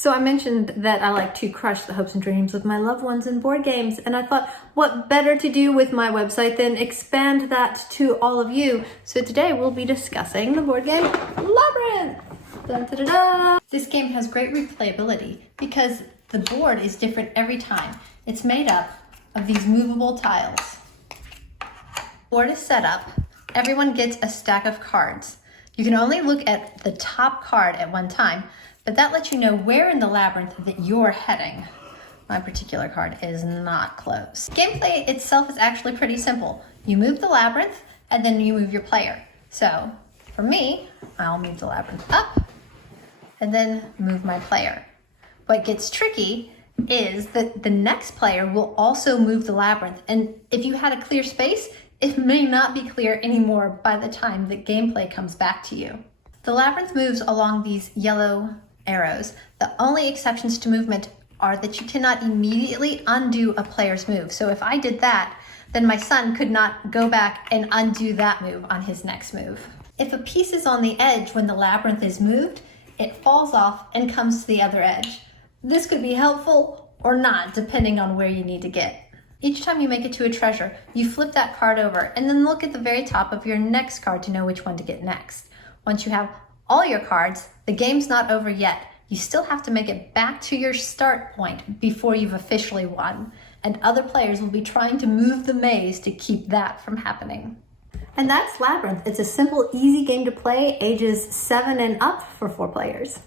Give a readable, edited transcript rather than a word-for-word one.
So I mentioned that I like to crush the hopes and dreams of my loved ones in board games, and I thought, what better to do with my website than expand that to all of you? So today we'll be discussing the board game Labyrinth. Dun, da, da, da. This game has great replayability because the board is different every time. It's made up of these movable tiles. The board is set up. Everyone gets a stack of cards. You can only look at the top card at one time, but that lets you know where in the labyrinth that you're heading. My particular card is not close. Gameplay itself is actually pretty simple. You move the labyrinth and then you move your player. So for me, I'll move the labyrinth up and then move my player. What gets tricky is that the next player will also move the labyrinth. And if you had a clear space, it may not be clear anymore by the time that gameplay comes back to you. The labyrinth moves along these yellow arrows. The only exceptions to movement are that you cannot immediately undo a player's move. So if I did that, then my son could not go back and undo that move on his next move. If a piece is on the edge when the labyrinth is moved, it falls off and comes to the other edge. This could be helpful or not, depending on where you need to get. Each time you make it to a treasure, you flip that card over and then look at the very top of your next card to know which one to get next. Once you have all your cards, the game's not over yet. You still have to make it back to your start point before you've officially won, and other players will be trying to move the maze to keep that from happening. And that's Labyrinth. It's a simple, easy game to play, ages 7 and up for 4 players.